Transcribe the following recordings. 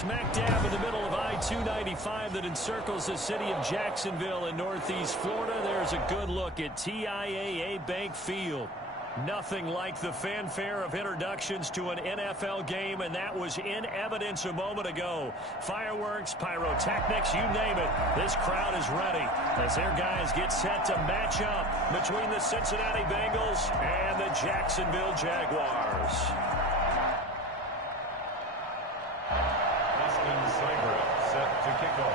Smack dab in the middle of I-295 that encircles the city of Jacksonville in northeast Florida. There's a good look at TIAA Bank Field. Nothing like the fanfare of introductions to an NFL game, and that was in evidence a moment ago. Fireworks, pyrotechnics, you name it. This crowd is ready as their guys get set to match up between the Cincinnati Bengals and the Jacksonville Jaguars. Set to kick off.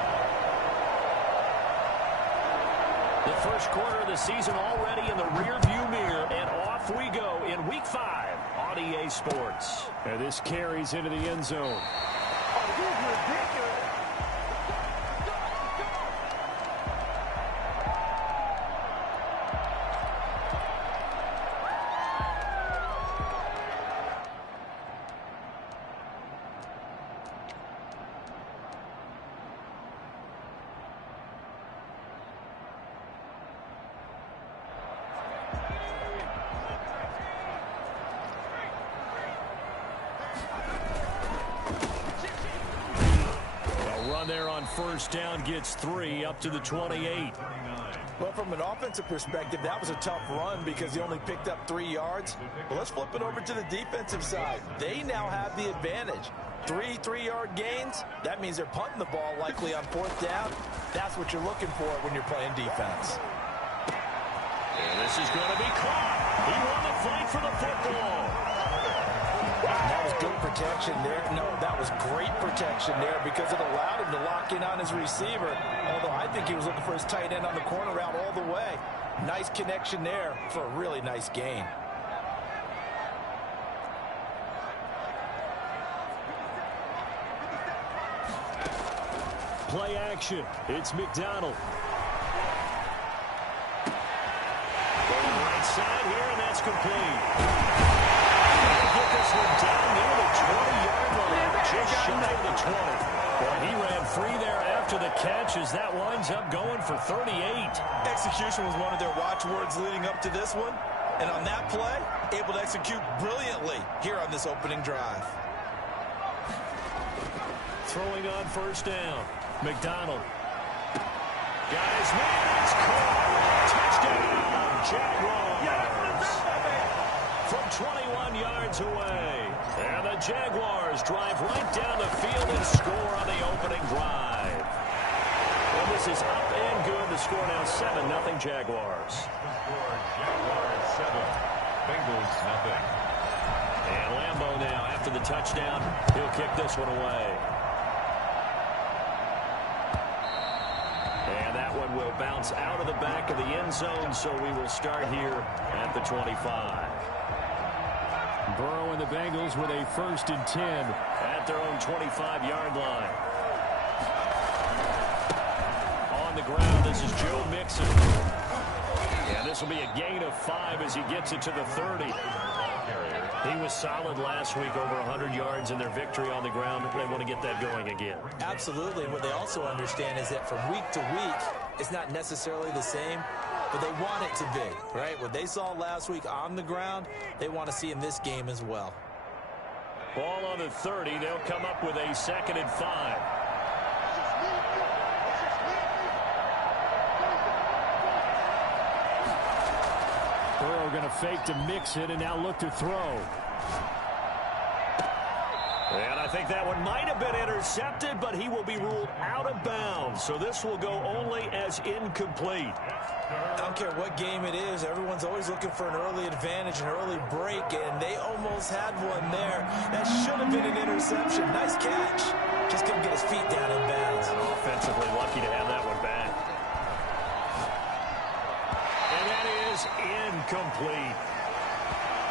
The first quarter of the season already in the rearview mirror, and off we go in Week 5 on EA Sports. And this carries into the end zone. Oh, this is ridiculous. There on first down gets 3 up to the 28. Well, from an offensive perspective, that was a tough run because he only picked up 3 yards. But let's flip it over to the defensive side. They now have the advantage. 3 3-yard gains, that means they're punting the ball likely on fourth down. That's what you're looking for when you're playing defense. And this is going to be caught. He won the fight for the football. That was good protection there. No, that was great protection there because it allowed him to lock in on his receiver. Although I think he was looking for his tight end on the corner route all the way. Nice connection there for a really nice gain. Play action. It's McDonald. Going right side here, and that's complete. Get this one down near the 20-yard line, just shy of the 20. Well, he ran free there after the catch as that winds up going for 38. Execution was one of their watchwords leading up to this one. And on that play, able to execute brilliantly here on this opening drive. Throwing on first down. McDonald. Guys, man, it's caught. Touchdown, Jaguars. From 21 yards away. And the Jaguars drive right down the field and score on the opening drive. And this is up and good. The score now 7-0 Jaguars. Jaguars 7, Bengals nothing. And Lambeau now after the touchdown. He'll kick this one away. And that one will bounce out of the back of the end zone, so we will start here at the 25. Burrow and the Bengals with a 1st and 10 at their own 25-yard line. On the ground, this is Joe Mixon. And this will be a gain of 5 as he gets it to the 30. He was solid last week, over 100 yards in their victory on the ground. They want to get that going again. Absolutely. And what they also understand is that from week to week, it's not necessarily the same, but they want it to be, right? What they saw last week on the ground, they want to see in this game as well. Ball on the 30. They'll come up with a 2nd and 5. Burrow going to fake to mix it and now look to throw. And I think that one might have been intercepted, but he will be ruled out of bounds. So this will go only as incomplete. I don't care what game it is. Everyone's always looking for an early advantage, an early break, and they almost had one there. That should have been an interception. Nice catch. Just couldn't get his feet down in bounds. And offensively lucky to have that one back. And that is incomplete.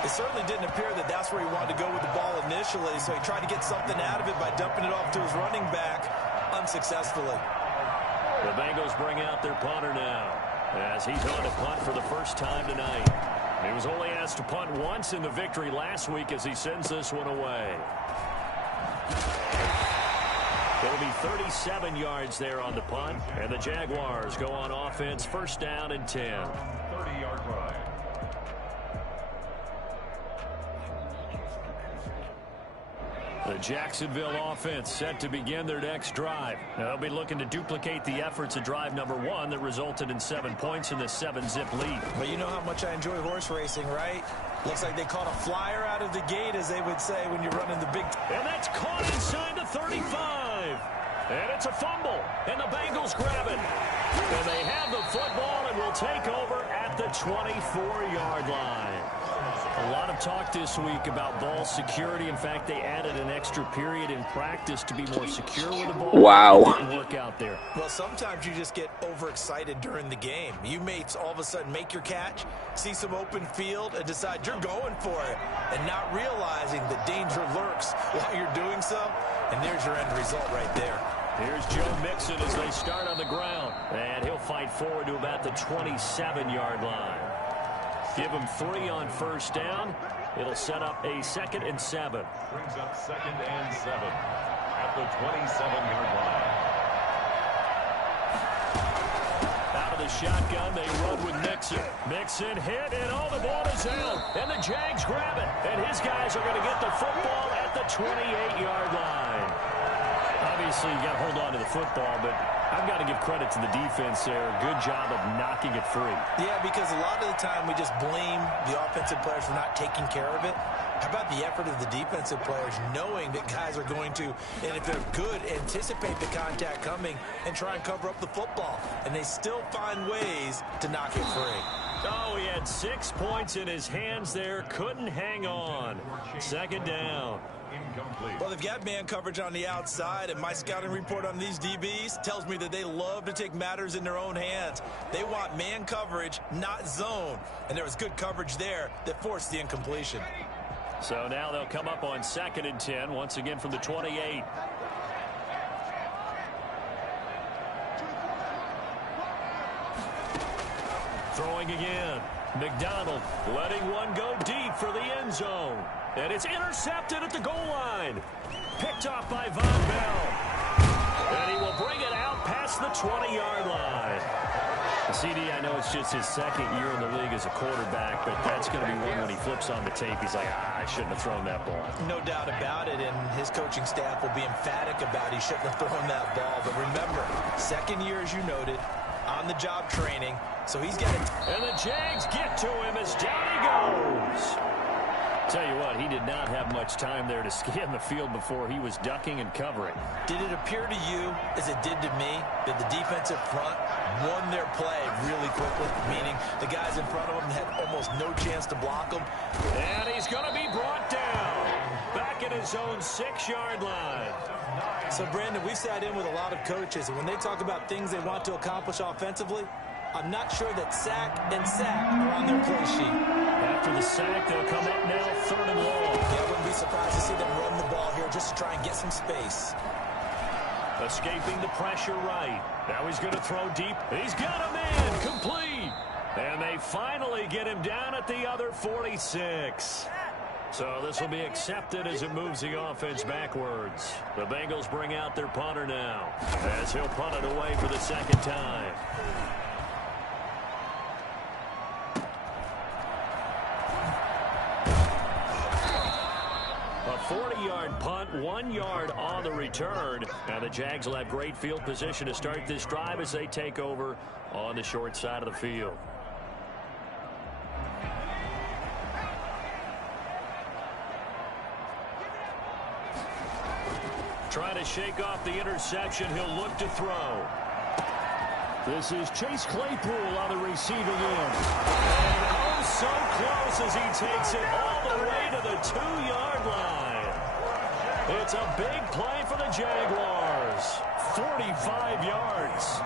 It certainly didn't appear that that's where he wanted to go with the ball initially, so he tried to get something out of it by dumping it off to his running back unsuccessfully. The Bengals bring out their punter now as he's on to punt for the first time tonight. He was only asked to punt once in the victory last week as he sends this one away. It'll be 37 yards there on the punt, and the Jaguars go on offense, 1st down and 10. 30-yard line. The Jacksonville offense set to begin their next drive. Now, they'll be looking to duplicate the efforts of drive number 1 that resulted in 7 points in the 7-zip lead. But you know how much I enjoy horse racing, right? Looks like they caught a flyer out of the gate, as they would say when you're running the big... And that's caught inside the 35. And it's a fumble. And the Bengals grab it. And they have the football and will take over at the 24-yard line. A lot of talk this week about ball security. In fact, they added an extra period in practice to be more secure with the ball. Wow. It didn't work out there. Well, sometimes you just get overexcited during the game. You may all of a sudden make your catch, see some open field, and decide you're going for it, and not realizing the danger lurks while you're doing so. And there's your end result right there. Here's Joe Mixon as they start on the ground. And he'll fight forward to about the 27-yard line. Give him 3 on first down. It'll set up a 2nd and 7. Brings up 2nd and 7 at the 27-yard line. Out of the shotgun, they run with Mixon. Mixon hit, and all the ball is out. And the Jags grab it. And his guys are going to get the football at the 28-yard line. Obviously, you got to hold on to the football, but I've got to give credit to the defense there. Good job of knocking it free. Yeah, because a lot of the time we just blame the offensive players for not taking care of it. How about the effort of the defensive players knowing that guys are going to, and if they're good, anticipate the contact coming and try and cover up the football. And they still find ways to knock it free. Oh, he had 6 points in his hands there. Couldn't hang on. 2nd down. Incomplete. Well, they've got man coverage on the outside, and my scouting report on these DBs tells me that they love to take matters in their own hands. They want man coverage, not zone. And there was good coverage there that forced the incompletion. So now they'll come up on 2nd and 10, once again from the 28. Throwing again. McDonald letting one go deep for the end zone. And it's intercepted at the goal line. Picked off by Von Bell. And he will bring it out past the 20-yard line. CD, I know it's just his 2nd year in the league as a quarterback, but that's going to be one when he flips on the tape. He's like, I shouldn't have thrown that ball. No doubt about it, and his coaching staff will be emphatic about he shouldn't have thrown that ball. But remember, 2nd year, as you noted, on-the-job training, so he's got it. And the Jags get to him as down he goes. Tell you what, he did not have much time there to scan the field before he was ducking and covering. Did it appear to you, as it did to me, that the defensive front won their play really quickly? Meaning the guys in front of them had almost no chance to block them. And he's going to be brought down. Back at his own 6-yard line. So, Brandon, we sat in with a lot of coaches, and when they talk about things they want to accomplish offensively, I'm not sure that sack and sack are on their play sheet. After the sack, they'll come up now 3rd and long. Yeah, I wouldn't be surprised to see them run the ball here just to try and get some space. Escaping the pressure right. Now he's going to throw deep. He's got a man complete. And they finally get him down at the other 46. So this will be accepted as it moves the offense backwards. The Bengals bring out their punter now as he'll punt it away for the 2nd time. A 40-yard punt, 1 yard on the return. And the Jags will have great field position to start this drive as they take over on the short side of the field. Trying to shake off the interception. He'll look to throw. This is Chase Claypool on the receiving end. And oh, so close as he takes it all the way to the 2-yard line. It's a big play for the Jaguars. 45 yards.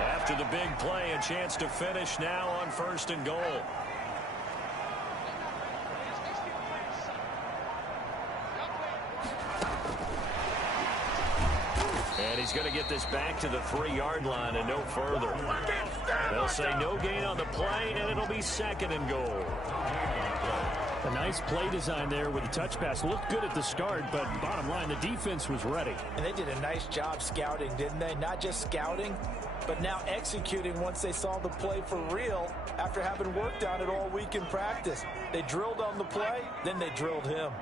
After the big play, a chance to finish now on 1st and goal. And he's going to get this back to the 3-yard line and no further. They'll say no gain on the play, and it'll be 2nd and goal. A nice play design there with the touch pass. Looked good at the start, but bottom line, the defense was ready. And they did a nice job scouting, didn't they? Not just scouting, but now executing once they saw the play for real after having worked on it all week in practice. They drilled on the play, then they drilled him.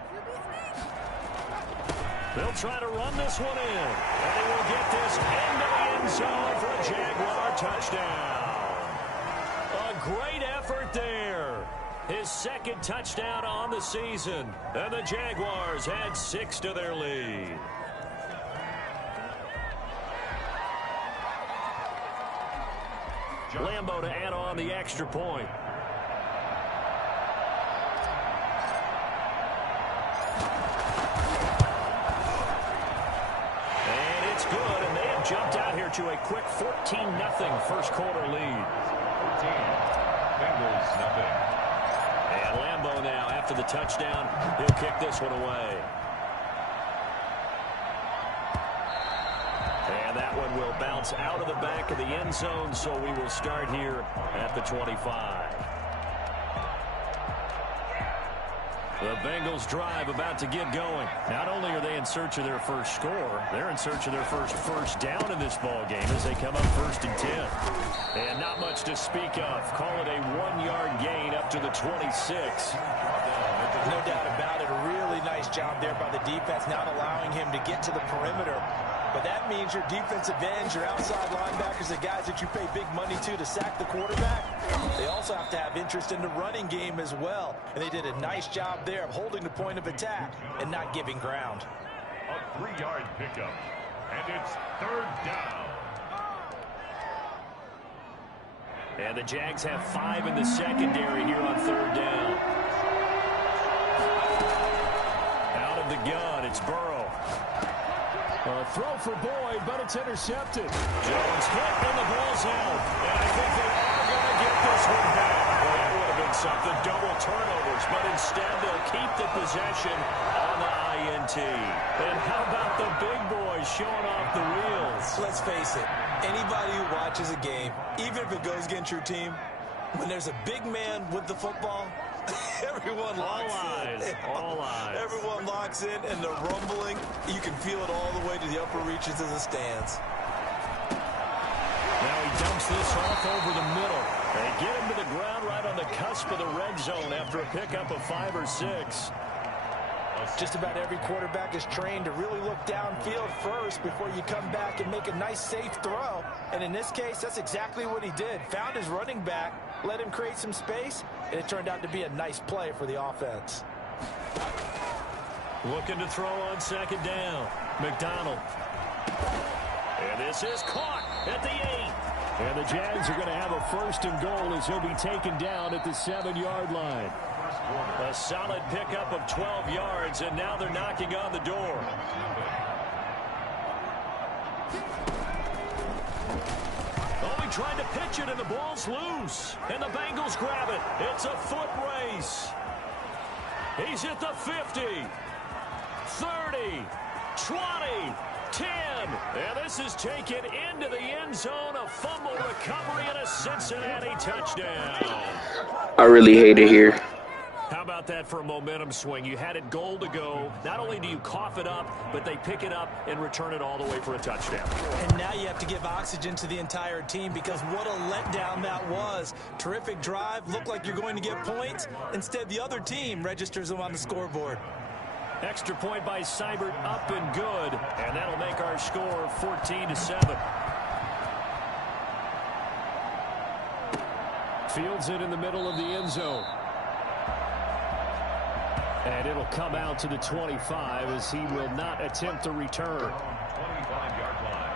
They'll try to run this one in. And they will get this into the end zone for a Jaguar touchdown. A great effort there. His 2nd touchdown on the season. And the Jaguars add 6 to their lead. Lambo to add on the extra point. And it's good, and they have jumped out here to a quick 14-0 first quarter lead. 14, Bengals nothing. And Lambo now, after the touchdown, he'll kick this one away. And that one will bounce out of the back of the end zone, so we will start here at the 25. The Bengals drive about to get going. Not only are they in search of their first score, they're in search of their first down in this ball game as they come up 1st and 10. And not much to speak of. Call it a 1-yard gain up to the 26. No doubt about it. A really nice job there by the defense, not allowing him to get to the perimeter. But that means your defensive ends, your outside linebackers, the guys that you pay big money to sack the quarterback, they also have to have interest in the running game as well. And they did a nice job there of holding the point of attack and not giving ground. A 3-yard pickup. And it's 3rd down. And the Jags have 5 in the secondary here on 3rd down. Out of the gun, it's Burrow. Throw for Boyd, but it's intercepted. Jones hit, and the ball's out. And I think they are going to get this one back. Well, that would have been something, double turnovers. But instead, they'll keep the possession on the INT. And how about the big boys showing off the wheels? Let's face it, anybody who watches a game, even if it goes against your team, when there's a big man with the football, everyone locks in. All eyes. Everyone locks in, and the rumbling, you can feel it all the way to the upper reaches of the stands. Now he dumps this off over the middle. They get him to the ground right on the cusp of the red zone after a pickup of 5 or 6. Just about every quarterback is trained to really look downfield first before you come back and make a nice, safe throw. And in this case, that's exactly what he did. Found his running back, let him create some space, and it turned out to be a nice play for the offense. Looking to throw on 2nd down. McDonald. And this is caught at the 8. And the Jags are going to have a 1st and goal as he'll be taken down at the 7-yard line. A solid pickup of 12 yards, and now they're knocking on the door. Oh, he tried to pitch it, and the ball's loose. And the Bengals grab it. It's a foot race. He's at the 50, 30, 20, 10. And this is taken into the end zone. A fumble recovery and a Cincinnati touchdown. I really hate it here. How about that for a momentum swing? You had it goal to go. Not only do you cough it up, but they pick it up and return it all the way for a touchdown. And now you have to give oxygen to the entire team because what a letdown that was. Terrific drive. Looked like you're going to get points. Instead, the other team registers them on the scoreboard. Extra point by Seibert, up and good. And that'll make our score 14-7. Fields it in the middle of the end zone. And it'll come out to the 25 as he will not attempt to return. 25-yard line.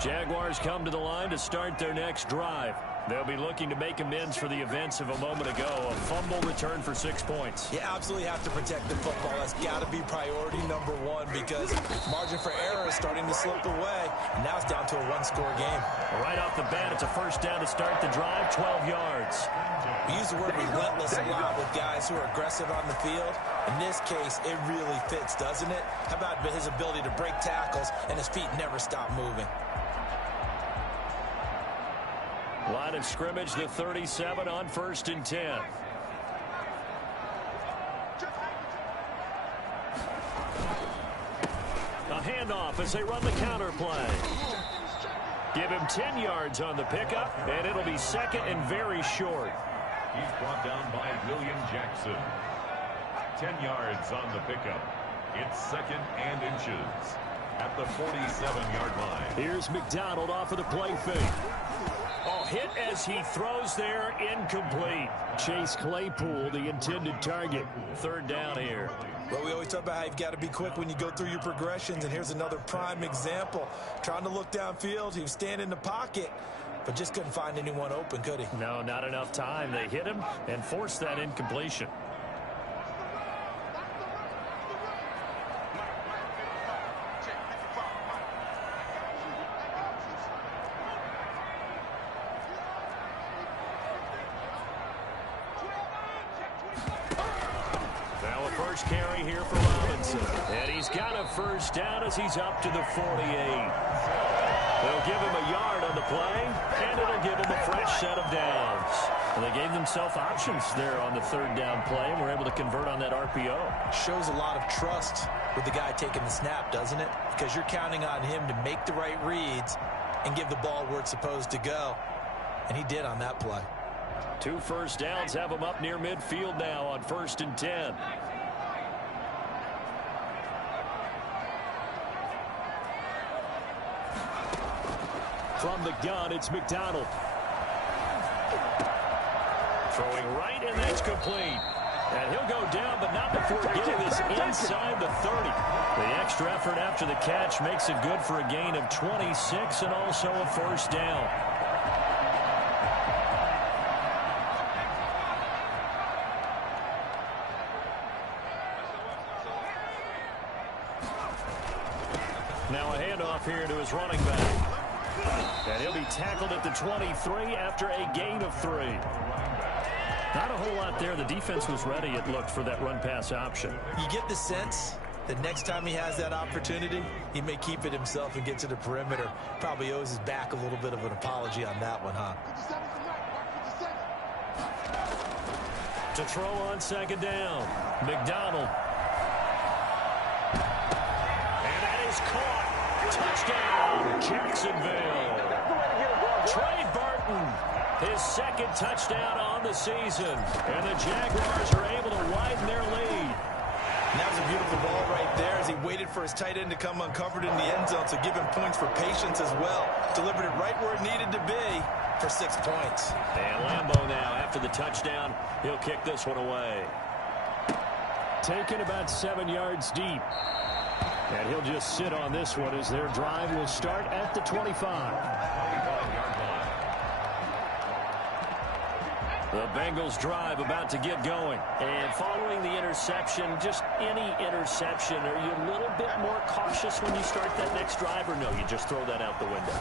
Jaguars come to the line to start their next drive. They'll be looking to make amends for the events of a moment ago. A fumble return for 6 points. You absolutely have to protect the football. That's got to be priority number one because margin for error is starting to slip away. And now it's down to a one-score game. Right off the bat, it's a 1st down to start the drive, 12 yards. We use the word relentless a lot with guys who are aggressive on the field. In this case, it really fits, doesn't it? How about his ability to break tackles and his feet never stop moving? Line of scrimmage, the 37 on 1st and 10. A handoff as they run the counter play. Give him 10 yards on the pickup, and it'll be second and very short. He's brought down by William Jackson. 10 yards on the pickup. It's second and inches at the 47-yard line. Here's McDonald off of the play fake. Oh, hit as he throws there, incomplete. Chase Claypool, the intended target. 3rd down here. Well, we always talk about how you've got to be quick when you go through your progressions, and here's another prime example. Trying to look downfield, he was standing in the pocket, but just couldn't find anyone open, could he? No, not enough time. They hit him and forced that incompletion. Carry here for Robinson. And he's got a 1st down as he's up to the 48. They'll give him a yard on the play, and it'll give him a fresh set of downs. And they gave themselves options there on the 3rd down play, and were able to convert on that RPO. Shows a lot of trust with the guy taking the snap, doesn't it? Because you're counting on him to make the right reads and give the ball where it's supposed to go. And he did on that play. 2 first downs have him up near midfield now on 1st and 10. From the gun, it's McDonald. Throwing right, and that's complete. And he'll go down, but not before getting this inside the 30. The extra effort after the catch makes it good for a gain of 26 and also a 1st down. Now a handoff here to his running back. And he'll be tackled at the 23 after a gain of 3. Not a whole lot there. The defense was ready, it looked, for that run-pass option. You get the sense that next time he has that opportunity, he may keep it himself and get to the perimeter. Probably owes his back a little bit of an apology on that one, huh? To throw on 2nd down, McDonald. And that is caught. Touchdown, Jacksonville. Trey Burton, his 2nd touchdown on the season. And the Jaguars are able to widen their lead. And that was a beautiful ball right there as he waited for his tight end to come uncovered in the end zone, so give him points for patience as well. Delivered it right where it needed to be for 6 points. And Lambeau now, after the touchdown, he'll kick this one away. Taken about 7 yards deep. And he'll just sit on this one as their drive will start at the 25. The Bengals drive about to get going. And following the interception, just any interception, are you a little bit more cautious when you start that next drive, or no, you just throw that out the window?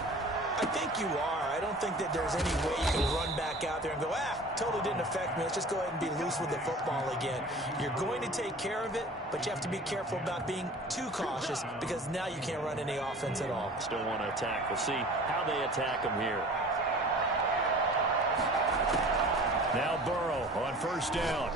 I think you are. I don't think that there's any way you can run back out there and go, totally didn't affect me. Let's just go ahead and be loose with the football again. You're going to take care of it, but you have to be careful about being too cautious because now you can't run any offense at all. Still want to attack. We'll see how they attack him here. Now Burrow on 1st down.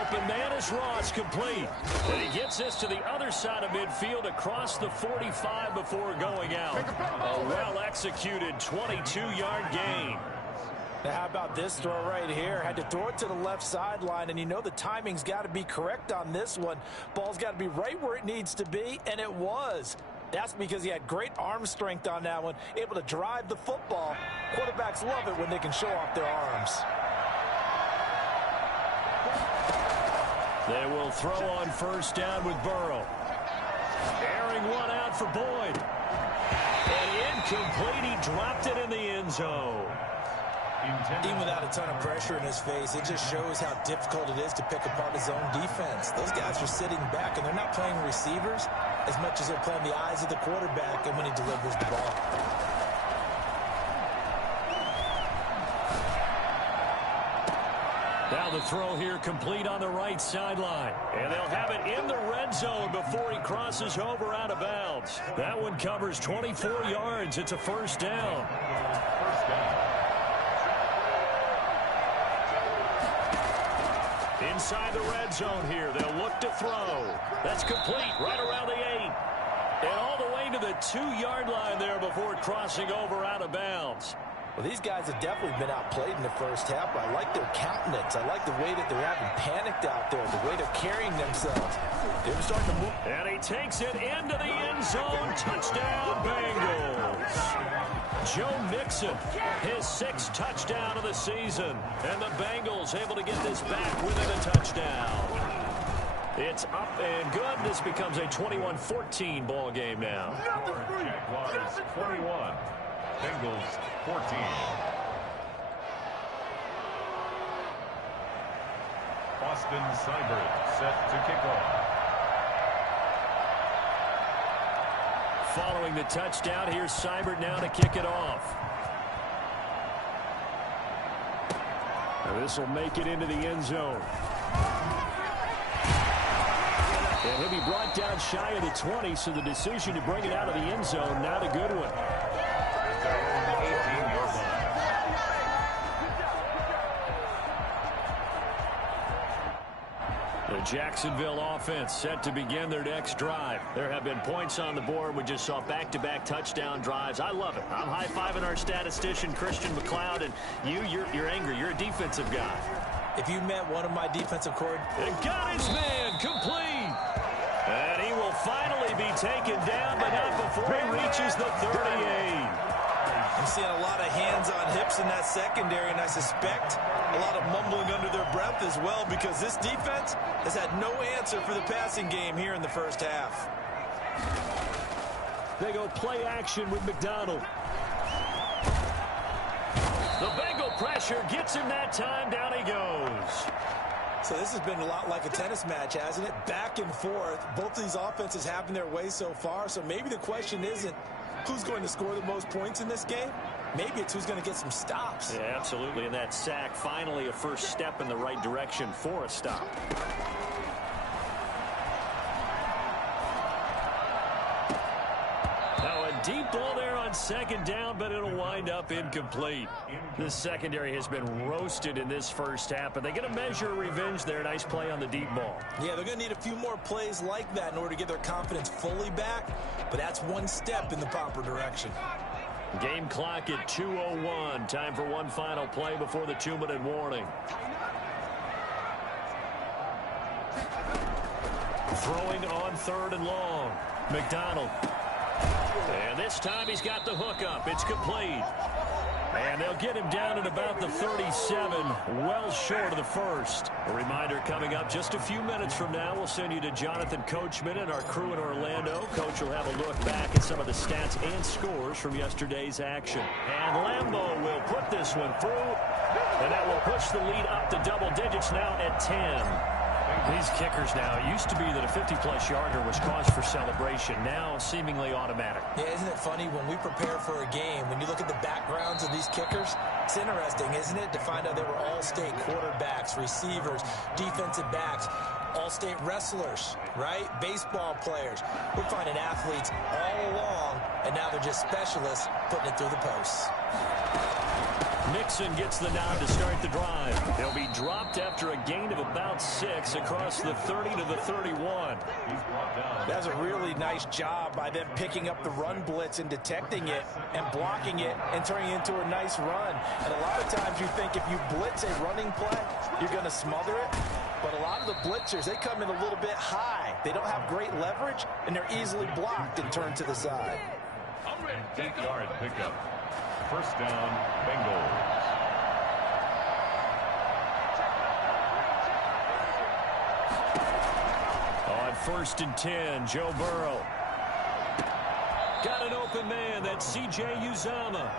Open man is Ross, complete. And he gets this to the other side of midfield across the 45 before going out. A well-executed 22-yard gain. Now, how about this throw right here? Had to throw it to the left sideline, and you know the timing's got to be correct on this one. Ball's got to be right where it needs to be, and it was. That's because he had great arm strength on that one, able to drive the football. Quarterbacks love it when they can show off their arms. They will throw on 1st down with Burrow. Airing one out for Boyd. And incomplete. He dropped it in the end zone. Even without a ton of pressure in his face, it just shows how difficult it is to pick apart his own defense. Those guys are sitting back, and they're not playing receivers as much as they're playing the eyes of the quarterback and when he delivers the ball. Now the throw here complete on the right sideline. And they'll have it in the red zone before he crosses over out of bounds. That one covers 24 yards. It's a first down. First down. Inside the red zone here. They'll look to throw. That's complete right around the 8. And all the way to the 2-yard line there before crossing over out of bounds. Well, these guys have definitely been outplayed in the first half, but I like their countenance. I like the way that they're having panicked out there, the way they're carrying themselves. They're starting to move. And he takes it into the end zone. Touchdown, Bengals. Joe Mixon, his 6th touchdown of the season. And the Bengals able to get this back within a touchdown. It's up and good. This becomes a 21-14 ball game now. Jaguars 21. Bengals 14. Austin Seibert set to kick off. Following the touchdown, here's Seibert now to kick it off. And this will make it into the end zone. And he'll be brought down shy of the 20, so the decision to bring it out of the end zone, not a good one. The Jacksonville offense set to begin their next drive. There have been points on the board. We just saw back-to-back touchdown drives. I love it. I'm high-fiving our statistician, Christian McLeod, and you're angry. You're a defensive guy. If you met one of my defensive coordinators. And got his man complete. And he will finally be taken down, but not before he reaches the 38. I'm seeing a lot of hands on hips in that secondary, and I suspect a lot of mumbling under their breath as well, because this defense has had no answer for the passing game here in the first half. They go play action with McDonald. The Bengal pressure gets him that time. Down he goes. So this has been a lot like a tennis match, hasn't it? Back and forth. Both of these offenses having their way so far. So maybe the question isn't who's going to score the most points in this game. Maybe it's who's going to get some stops. Yeah, absolutely. And that sack, finally a first step in the right direction for a stop. Now a deep ball there on second down, but it'll wind up incomplete. The secondary has been roasted in this first half, but they get a measure of revenge there. Nice play on the deep ball. Yeah, they're going to need a few more plays like that in order to get their confidence fully back, but that's one step in the proper direction. Game clock at 2:01. Time for one final play before the 2-minute warning. Throwing on 3rd and long. McDonald. And this time he's got the hook up. It's complete. And they'll get him down at about the 37, well short of the first. A reminder coming up just a few minutes from now. We'll send you to Jonathan Coachman and our crew in Orlando. Coach will have a look back at some of the stats and scores from yesterday's action. And Lambeau will put this one through. And that will push the lead up to double digits now at 10. These kickers now, it used to be that a 50-plus yarder was cause for celebration. Now seemingly automatic. Yeah, isn't it funny when we prepare for a game, when you look at the backgrounds of these kickers, it's interesting, isn't it, to find out they were all-state quarterbacks, receivers, defensive backs, all-state wrestlers, right? Baseball players. We're finding athletes all along, and now they're just specialists putting it through the posts. Mixon gets the nod to start the drive. They'll be dropped after a gain of about 6 across the 30 to the 31. That's a really nice job by them picking up the run blitz and detecting it and blocking it and turning it into a nice run. And a lot of times you think if you blitz a running play, you're going to smother it. But a lot of the blitzers, they come in a little bit high. They don't have great leverage, and they're easily blocked and turned to the side. 8-yard pickup. First down, Bengals. On 1st and 10, Joe Burrow. Got an open man, that's C.J. Uzomah.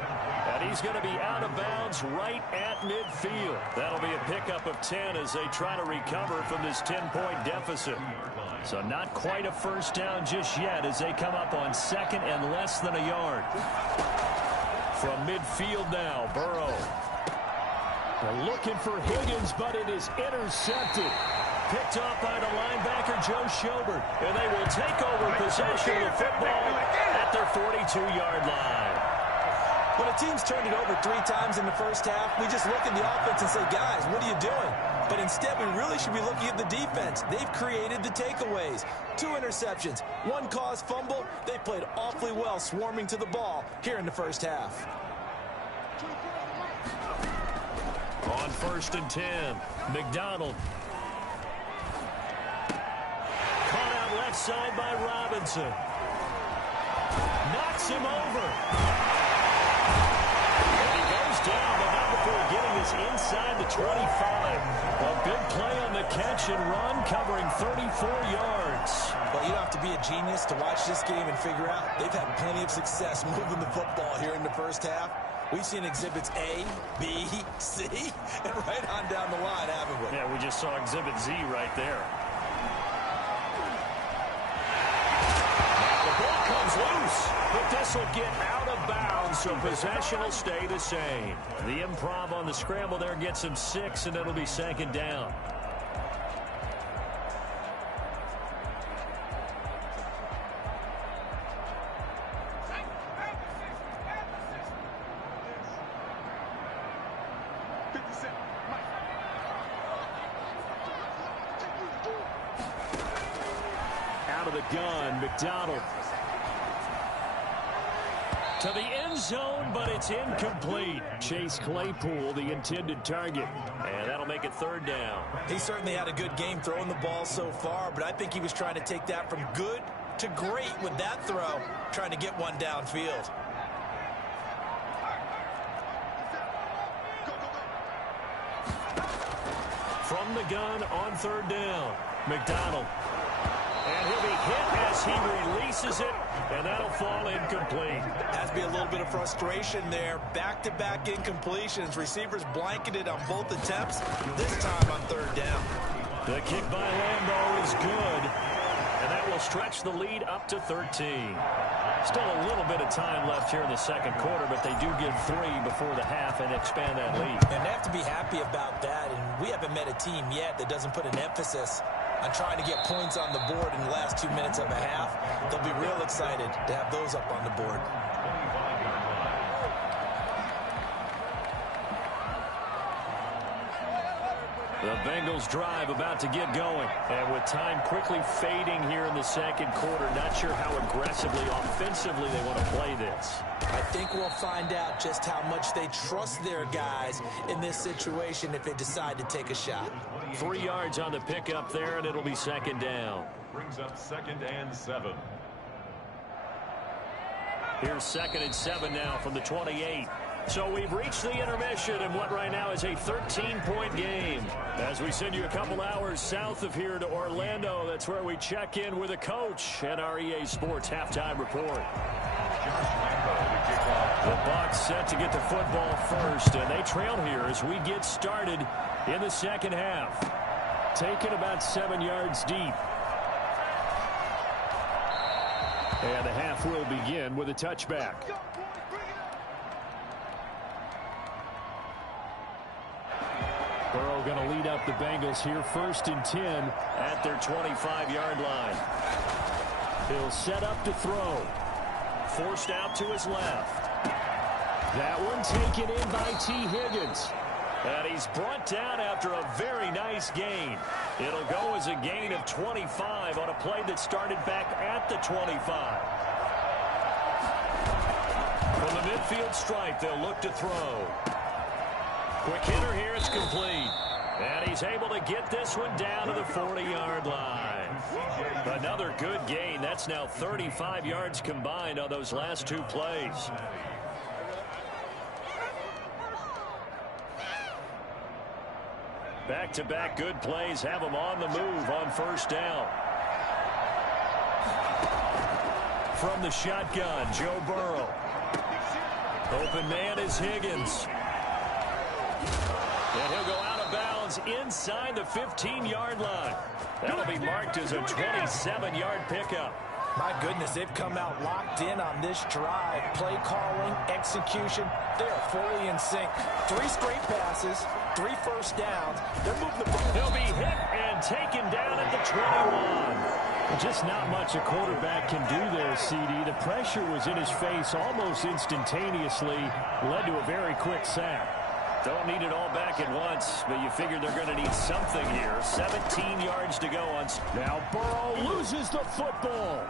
And he's going to be out of bounds right at midfield. That'll be a pickup of 10 as they try to recover from this 10-point deficit. So not quite a first down just yet as they come up on 2nd and less than a yard. From midfield now, Burrow. They're looking for Higgins, but it is intercepted. Picked off by the linebacker, Joe Schobert. And they will take over possession of the football at their 42-yard line. When a team's turned it over 3 times in the first half, we just look at the offense and say, guys, what are you doing? But instead, we really should be looking at the defense. They've created the takeaways. 2 interceptions, 1 caused fumble. They played awfully well swarming to the ball here in the first half. On 1st and 10, McDonald. Caught out left side by Robinson. Knocks him over. And he goes down, but not before getting this inside the 25. A big play on the catch and run, covering 34 yards. Well, you don't have to be a genius to watch this game and figure out they've had plenty of success moving the football here in the first half. We've seen exhibits A, B, C, and right on down the line, haven't we? Yeah, we just saw exhibit Z right there. The ball comes loose, but this will get out of bounds, so possession will stay the same. The improv on the scramble there gets him 6, and it'll be 2nd down. Out of the gun, McDonald. To the end zone, but it's incomplete. Chase Claypool, the intended target. And that'll make it 3rd down. He certainly had a good game throwing the ball so far, but I think he was trying to take that from good to great with that throw, trying to get one downfield. From the gun on 3rd down, McDonald. And he'll be hit as he releases it, and that'll fall incomplete. Has to be a little bit of frustration there. Back-to-back incompletions. Receivers blanketed on both attempts, this time on 3rd down. The kick by Lambeau is good, and that will stretch the lead up to 13. Still a little bit of time left here in the 2nd quarter, but they do get 3 before the half and expand that lead. And they have to be happy about that, and we haven't met a team yet that doesn't put an emphasis on trying to get points on the board in the last 2 minutes of a half. They'll be real excited to have those up on the board. The Bengals drive about to get going. And with time quickly fading here in the 2nd quarter, not sure how aggressively, offensively they want to play this. I think we'll find out just how much they trust their guys in this situation if they decide to take a shot. 3 yards on the pickup there, and it'll be 2nd down. Brings up 2nd and 7. Here's 2nd and 7 now from the 28. So we've reached the intermission in what right now is a 13-point game. As we send you a couple hours south of here to Orlando, that's where we check in with a coach at our EA Sports Halftime Report. The Bucs set to get the football first, and they trail here as we get started in the 2nd half. Taken about 7 yards deep. And the half will begin with a touchback. Burrow going to lead up the Bengals here, 1st and 10 at their 25-yard line. He'll set up to throw. Forced out to his left. That one taken in by T. Higgins. And he's brought down after a very nice gain. It'll go as a gain of 25 on a play that started back at the 25. From the midfield stripe, they'll look to throw. Quick hitter here, it's complete. And he's able to get this one down to the 40-yard line. Another good gain. That's now 35 yards combined on those last 2 plays. Back-to-back good plays have him on the move on 1st down. From the shotgun, Joe Burrow. Open man is Higgins. And he'll go out of bounds inside the 15-yard line. That'll be marked as a 27-yard pickup. My goodness, they've come out locked in on this drive. Play calling, execution, they are fully in sync. 3 straight passes, 3 first downs. They're moving the ball. He'll be hit and taken down at the 21. Just not much a quarterback can do there, CD. The pressure was in his face almost instantaneously. Led to a very quick sack. Don't need it all back at once, but you figure they're going to need something here. 17 yards to go on. Now Burrow loses the football.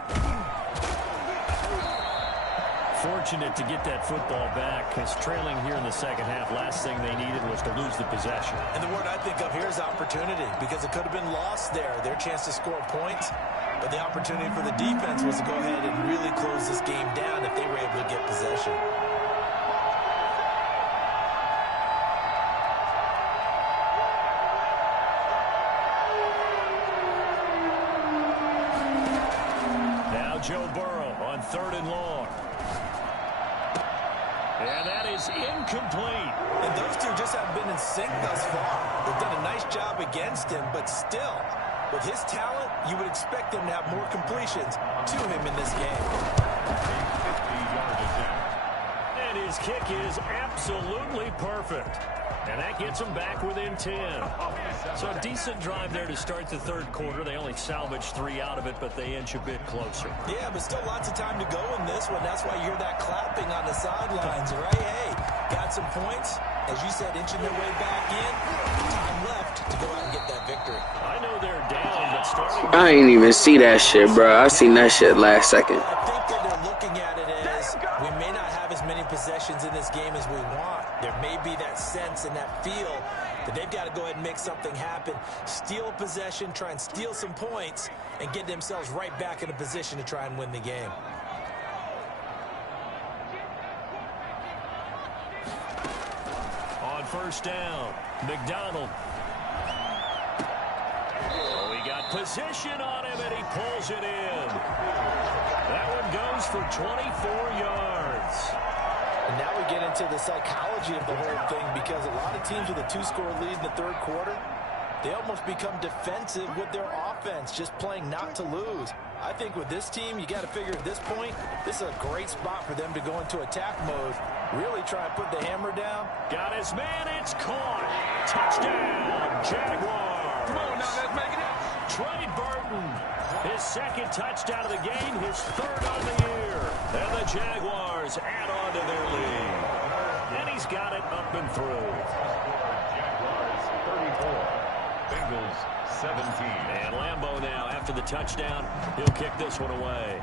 Fortunate to get that football back, because trailing here in the second half, last thing they needed was to lose the possession. And the word I think of here is opportunity, because it could have been lost there. Their chance to score points, but the opportunity for the defense was to go ahead and really close this game down if they were able to get possession. Joe Burrow on 3rd and long. And that is incomplete. And those two just haven't been in sync thus far. They've done a nice job against him, but still, with his talent, you would expect them to have more completions to him in this game. And his kick is absolutely perfect. And that gets them back within 10. So a decent drive there to start the 3rd quarter. They only salvaged 3 out of it, but they inch a bit closer. Yeah, but still lots of time to go in this one. That's why you hear that clapping on the sidelines, right? Hey, got some points. As you said, inching their way back in. Time left to go out and get that victory. I know they're down, but starting... I ain't even see that shit, bro. I seen that shit last second. I think that they're looking at it as we may not have as many possessions in this game as we want. There may be that sense and that feel that they've got to go ahead and make something happen. Steal possession, try and steal some points, and get themselves right back in a position to try and win the game. On 1st down, McDonald. Oh, he got position on him, and he pulls it in. That one goes for 24 yards. And now we get into the psychology of the whole thing, because a lot of teams with a 2-score lead in the 3rd quarter, they almost become defensive with their offense, just playing not to lose. I think with this team, you got to figure at this point, this is a great spot for them to go into attack mode, really try and put the hammer down. Got his man, it's caught. Touchdown, Jaguars. Come on now, let's make it up. Trey Burton, his 2nd touchdown of the game, his 3rd on the year. And the Jaguars add on to their lead. And he's got it up and through. Jaguars 34, Bengals 17. And Lambeau now, after the touchdown, he'll kick this one away.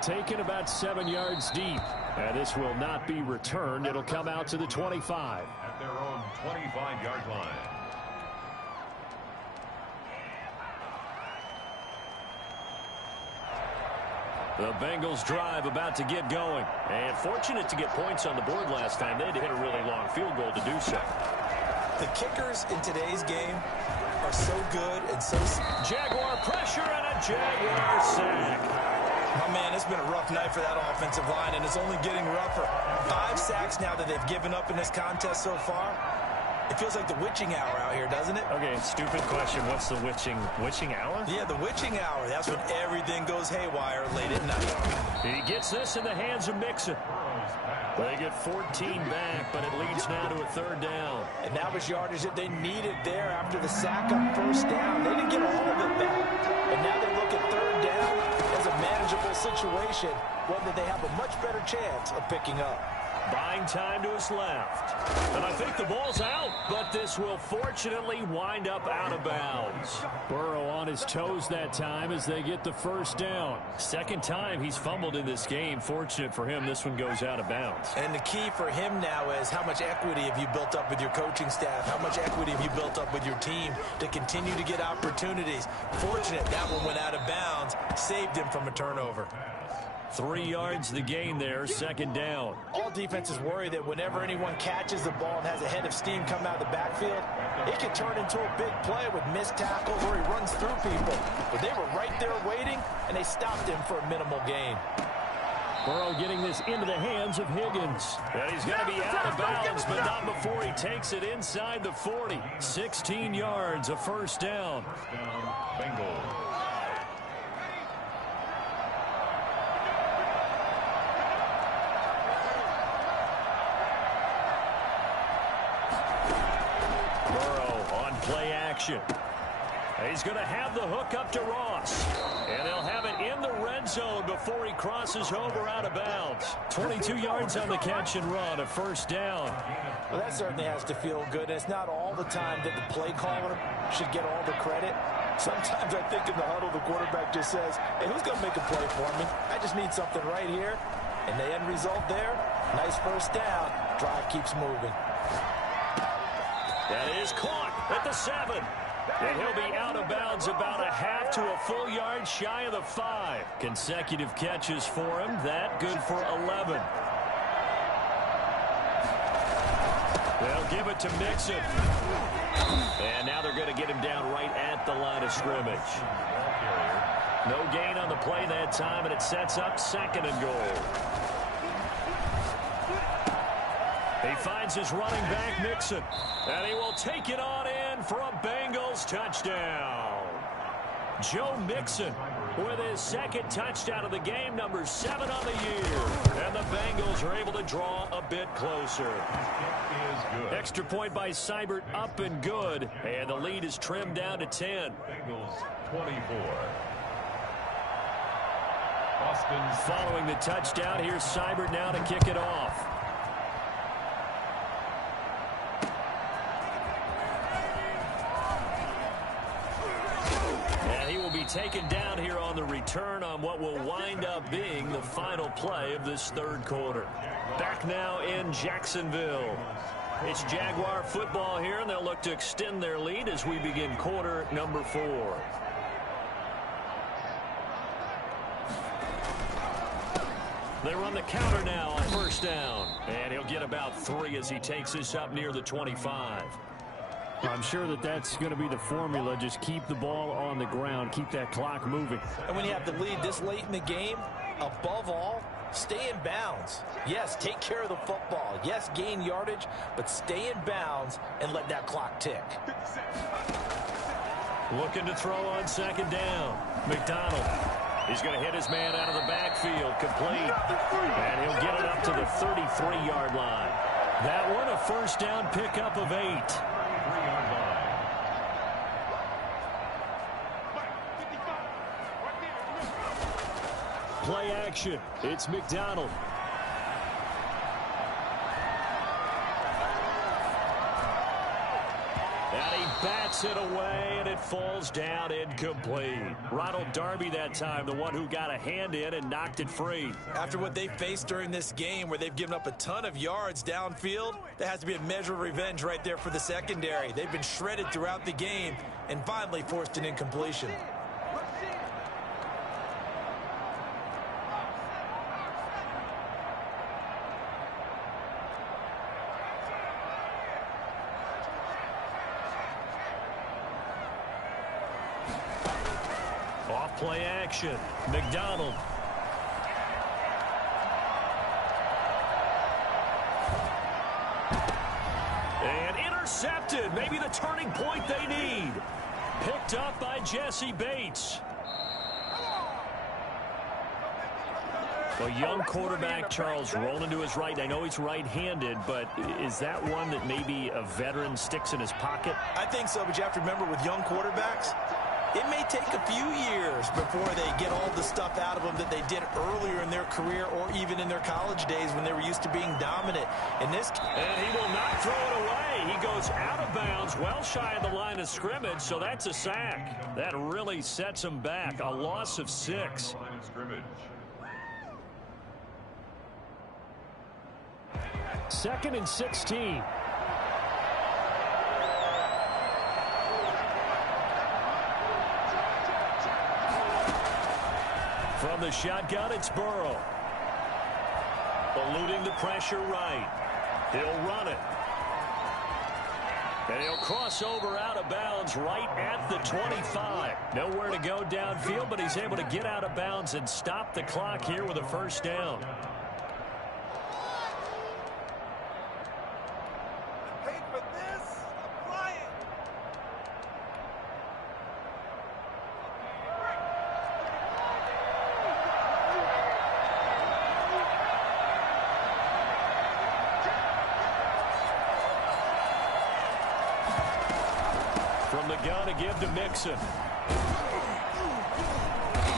Taken about 7 yards deep. And this will not be returned. It'll come out to the 25. At their own 25-yard line. The Bengals drive about to get going. And fortunate to get points on the board last time. They had to hit a really long field goal to do so. The kickers in today's game are so good and so... Jaguar pressure and a Jaguar sack. My man, it's been a rough night for that offensive line, and it's only getting rougher. 5 sacks now that they've given up in this contest so far. It feels like the witching hour out here, doesn't it? Okay, stupid question. What's the witching hour? Yeah, the witching hour. That's when everything goes haywire late at night. He gets this in the hands of Mixon. They get 14 back, but it leads now to a 3rd down. And that was yardage that they needed there after the sack on 1st down. They didn't get all of it back. But now they look at 3rd down as a manageable situation, one that they have a much better chance of picking up. Buying time to his left. And I think the ball's out, but this will fortunately wind up out of bounds. Burrow on his toes that time as they get the 1st down. 2nd time he's fumbled in this game. Fortunate for him, this one goes out of bounds. And the key for him now is how much equity have you built up with your coaching staff? How much equity have you built up with your team to continue to get opportunities? Fortunate that one went out of bounds, saved him from a turnover. 3 yards the gain there, 2nd down. All defenses worry that whenever anyone catches the ball and has a head of steam come out of the backfield, it can turn into a big play with missed tackles or he runs through people. But they were right there waiting, and they stopped him for a minimal gain. Burrow getting this into the hands of Higgins. And he's going to be out of bounds, but not before he takes it inside the 40. 16 yards, a first down. First down, Bengals. Burrow on play action. He's going to have the hook up to Ross. And he'll have it in the red zone before he crosses over out of bounds. 22 yards on the catch and run, a first down. Well, that certainly has to feel good. It's not all the time that the play caller should get all the credit. Sometimes I think in the huddle, the quarterback just says, hey, who's going to make a play for me? I just need something right here. And the end result there, nice first down. Drive keeps moving. That is caught at the 7. And he'll be out of bounds about a half to a full yard shy of the 5. Consecutive catches for him. That good for 11. They'll give it to Mixon. And now they're going to get him down right at the line of scrimmage. No gain on the play that time, and it sets up 2nd and goal. He finds his running back, Mixon. And he will take it on in for a Bengals touchdown. Joe Mixon with his 2nd touchdown of the game, number 7 on the year. And the Bengals are able to draw a bit closer. Extra point by Seibert, up and good. And the lead is trimmed down to 10. Bengals 24. Boston following the touchdown. Here's Seibert now to kick it off. Taken down here on the return on what will wind up being the final play of this 3rd quarter. Back now in Jacksonville. It's Jaguar football here, and they'll look to extend their lead as we begin quarter number 4. They run the counter now on first down. And he'll get about 3 as he takes this up near the 25. I'm sure that that's going to be the formula. Just keep the ball on the ground. Keep that clock moving. And when you have the lead this late in the game, above all, stay in bounds. Yes, take care of the football. Yes, gain yardage, but stay in bounds and let that clock tick. Looking to throw on 2nd down. McDonald. He's going to hit his man out of the backfield. Complete. And he'll get it up to the 33-yard line. That one a first down pickup of 8. Play action. It's McDonald. And he bats it away, and it falls down incomplete. Ronald Darby that time, the one who got a hand in and knocked it free. After what they faced during this game, where they've given up a ton of yards downfield, there has to be a measure of revenge right there for the secondary. They've been shredded throughout the game and finally forced an incompletion. Play action. McDonald. And intercepted. Maybe the turning point they need. Picked up by Jesse Bates. Well, young quarterback Charles rolling to his right. I know he's right-handed, but is that one that maybe a veteran sticks in his pocket? I think so, but you have to remember with young quarterbacks, it may take a few years before they get all the stuff out of them that they did earlier in their career or even in their college days when they were used to being dominant. And he will not throw it away. He goes out of bounds, well shy of the line of scrimmage, so that's a sack. That really sets him back. A loss of 6. Line of scrimmage. 2nd and 16. From the shotgun, it's Burrow. Eluding the pressure right. He'll run it. And he'll cross over out of bounds right at the 25. Nowhere to go downfield, but he's able to get out of bounds and stop the clock here with a first down. From the gun to give to Mixon.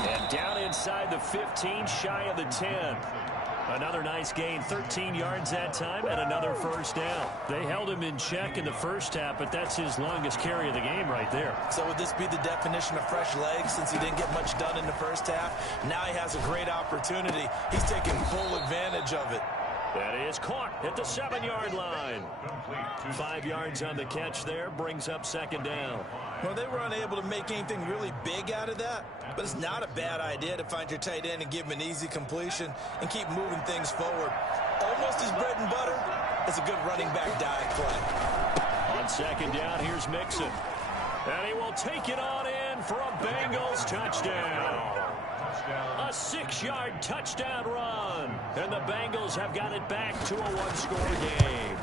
And down inside the 15, shy of the 10. Another nice gain, 13 yards that time, and another first down. They held him in check in the first half, but that's his longest carry of the game right there. So would this be the definition of fresh legs since he didn't get much done in the first half? Now he has a great opportunity. He's taking full advantage of it. That is caught at the 7-yard line. 5 yards on the catch there, brings up second down. Well, they were unable to make anything really big out of that, but it's not a bad idea to find your tight end and give him an easy completion and keep moving things forward. Almost his bread and butter is a good running back dive play. On second down, here's Mixon. And he will take it on in for a Bengals touchdown. A 6-yard touchdown run. And the Bengals have got it back to a one-score game.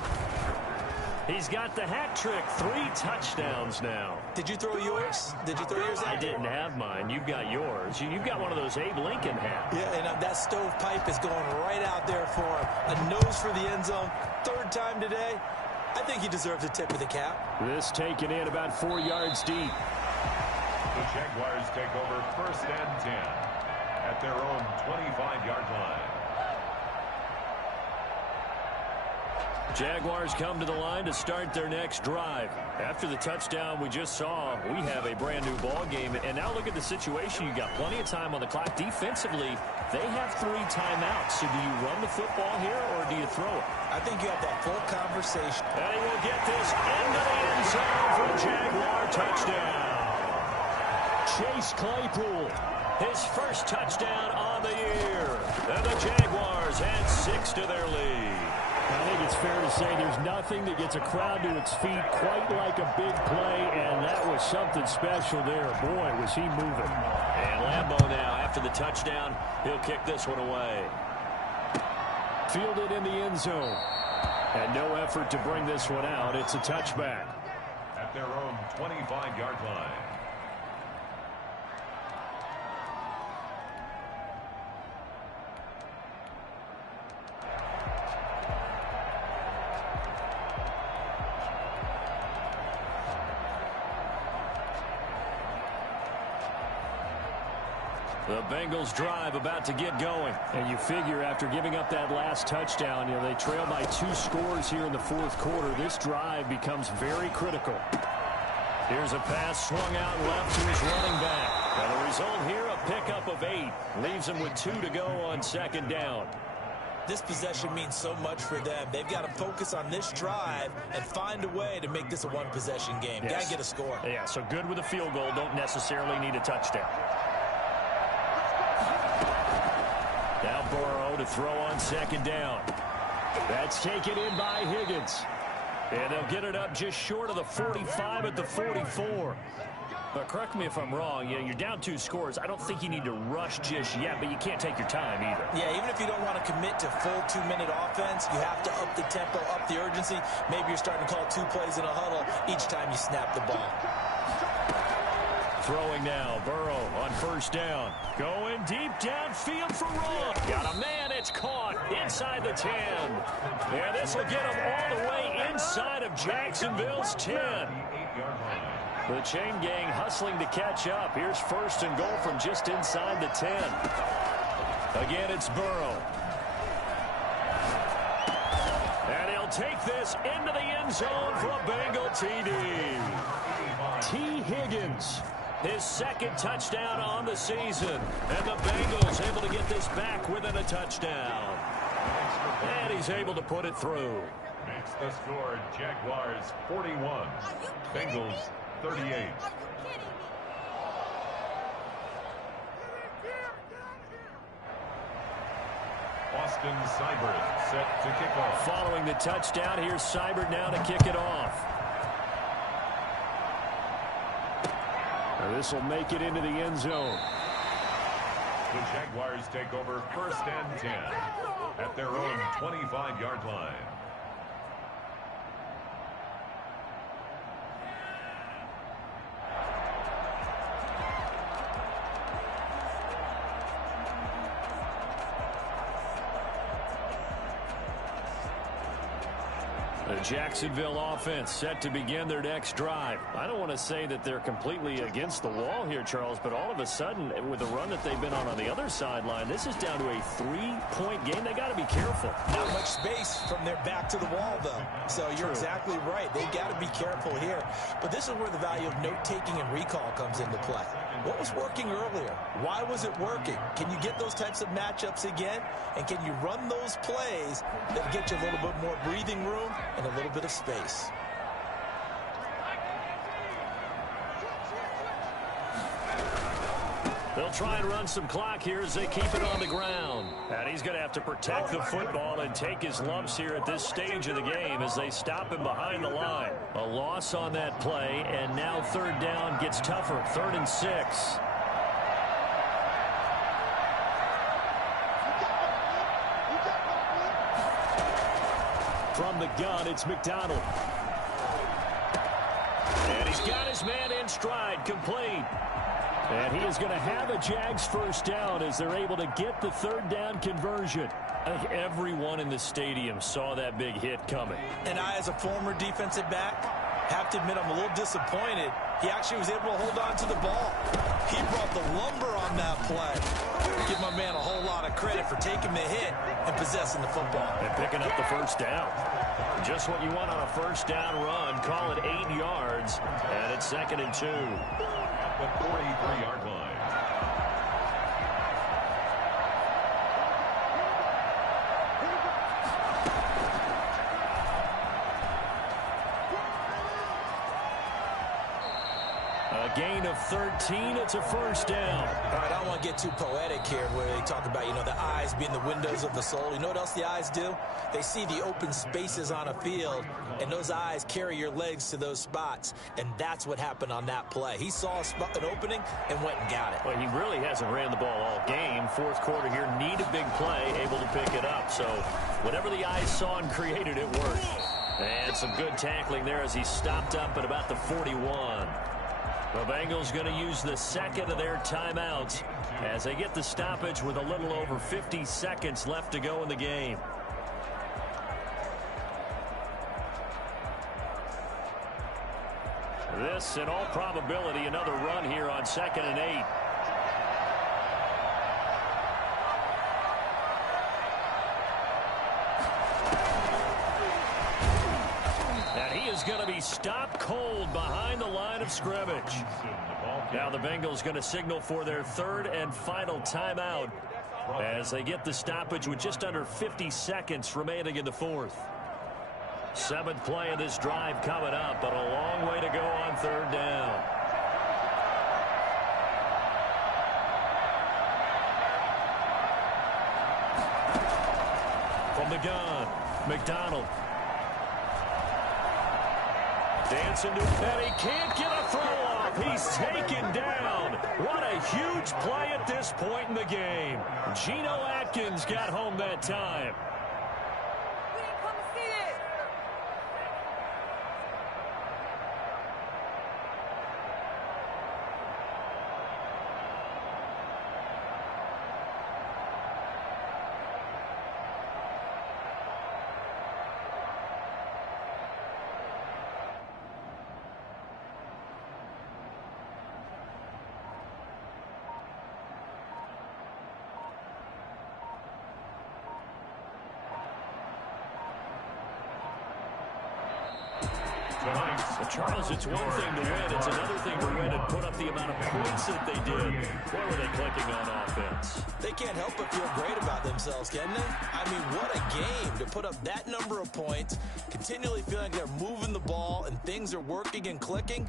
He's got the hat trick, 3 touchdowns now. Did you throw yours? Did you throw yours out? I didn't have mine. You've got yours. You've got one of those Abe Lincoln hats. Yeah, and that stovepipe is going right out there for him. A nose for the end zone. 3rd time today. I think he deserves a tip of the cap. This taken in about 4 yards deep. The Jaguars take over 1st and 10 at their own 25-yard line. Jaguars come to the line to start their next drive. After the touchdown we just saw, we have a brand new ball game. And now look at the situation. You got plenty of time on the clock. Defensively, they have 3 timeouts. So do you run the football here or do you throw it? I think you have that full conversation. And he will get this into the end zone for a Jaguar touchdown. Chase Claypool, his first touchdown on the year. And the Jaguars add 6 to their lead. I think it's fair to say there's nothing that gets a crowd to its feet quite like a big play, and that was something special there. Boy, was he moving. And Lambeau now, after the touchdown, he'll kick this one away. Fielded in the end zone. And no effort to bring this one out. It's a touchback. At their own 25-yard line. The Bengals drive about to get going. And you figure after giving up that last touchdown, they trail by 2 scores here in the 4th quarter. This drive becomes very critical. Here's a pass swung out left to his running back. And the result here, a pickup of 8. Leaves him with 2 to go on second down. This possession means so much for them. They've got to focus on this drive and find a way to make this a one-possession game. Yes. Got to get a score. Yeah, so good with a field goal. Don't necessarily need a touchdown. Now Burrow to throw on second down. That's taken in by Higgins. And they'll get it up just short of the 45 at the 44. But correct me if I'm wrong, you're down 2 scores. I don't think you need to rush just yet, but you can't take your time either. Yeah, even if you don't want to commit to full 2-minute offense, you have to up the tempo, up the urgency. Maybe you're starting to call 2 plays in a huddle each time you snap the ball. Throwing now, Burrow on first down. Going deep downfield for Rook. Got a man, it's caught inside the 10. And this will get him all the way inside of Jacksonville's 10. The chain gang hustling to catch up. Here's 1st and goal from just inside the 10. Again, it's Burrow. And he'll take this into the end zone for a Bengal TD. T. Higgins, his 2nd touchdown on the season. And the Bengals able to get this back within a touchdown. And he's able to put it through. Makes the score Jaguars 41. Bengals 38. Austin Seibert set to kick off. Following the touchdown, here's Seibert now to kick it off. This will make it into the end zone. The Jaguars take over 1st and 10 at their own 25-yard line. The Jacksonville offense set to begin their next drive. I don't want to say that they're completely against the wall here, Charles, but all of a sudden, with the run that they've been on the other sideline, this is down to a 3-point game. They got to be careful. Not much space from their back to the wall, though. So you're exactly right. They got to be careful here. But this is where the value of note-taking and recall comes into play. What was working earlier? Why was it working? Can you get those types of matchups again? And can you run those plays that get you a little bit more breathing room and a little bit of space? They'll try and run some clock here as they keep it on the ground. And he's going to have to protect the football and take his lumps here at this stage of the game as they stop him behind the line. A loss on that play, and now 3rd down gets tougher. 3rd and 6. From the gun, it's McDonald. And he's got his man in stride, complete. And he is going to have a Jags 1st down as they're able to get the 3rd down conversion. I think everyone in the stadium saw that big hit coming. And I, as a former defensive back, have to admit I'm a little disappointed. He actually was able to hold on to the ball. He brought the lumber on that play. Give my man a whole lot of credit for taking the hit and possessing the football. And picking up the 1st down. Just what you want on a 1st down run. Call it 8 yards. And it's 2nd and 2. The 43-yard line. A gain of 13. It's a 1st down. All right, I don't want to get too poetic here where they talk about, the eyes being the windows of the soul. You know what else the eyes do? They see the open spaces on a field, and those eyes carry your legs to those spots, and that's what happened on that play. He saw an opening and went and got it. Well, he really hasn't ran the ball all game. 4th quarter here, need a big play, able to pick it up. So whatever the eyes saw and created, it worked. And some good tackling there as he stopped up at about the 41. The Bengals going to use the 2nd of their timeouts as they get the stoppage with a little over 50 seconds left to go in the game. This, in all probability, another run here on 2nd and 8. And he is going to be stopped cold behind the line of scrimmage. Now the Bengals going to signal for their 3rd and final timeout as they get the stoppage with just under 50 seconds remaining in the 4th. 7th play of this drive coming up, but a long way to go on 3rd down. From the gun, McDonald. Dancing to it, and he can't get a throw off. He's taken down. What a huge play at this point in the game. Geno Atkins got home that time. Well, Charles, it's one thing to win. It's another thing to win and put up the amount of points that they did. Where were they clicking on offense? They can't help but feel great about themselves, can they? I mean, what a game to put up that number of points, continually feeling they're moving the ball and things are working and clicking.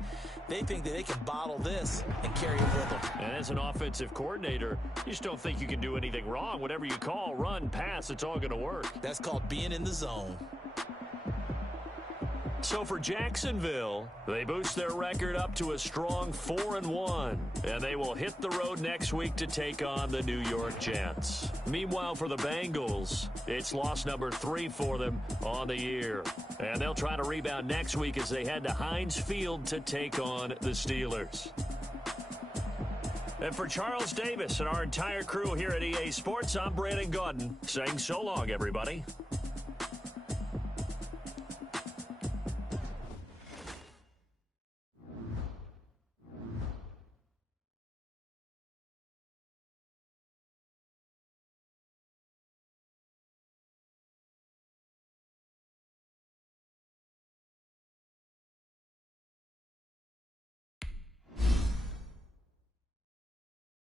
They think that they can bottle this and carry it with them. And as an offensive coordinator, you just don't think you can do anything wrong. Whatever you call, run, pass, it's all going to work. That's called being in the zone. So for Jacksonville, they boost their record up to a strong 4-1, and they will hit the road next week to take on the New York Jets. Meanwhile, for the Bengals, it's loss number 3 for them on the year, and they'll try to rebound next week as they head to Heinz Field to take on the Steelers. And for Charles Davis and our entire crew here at EA Sports, I'm Brandon Gaudin saying so long, everybody.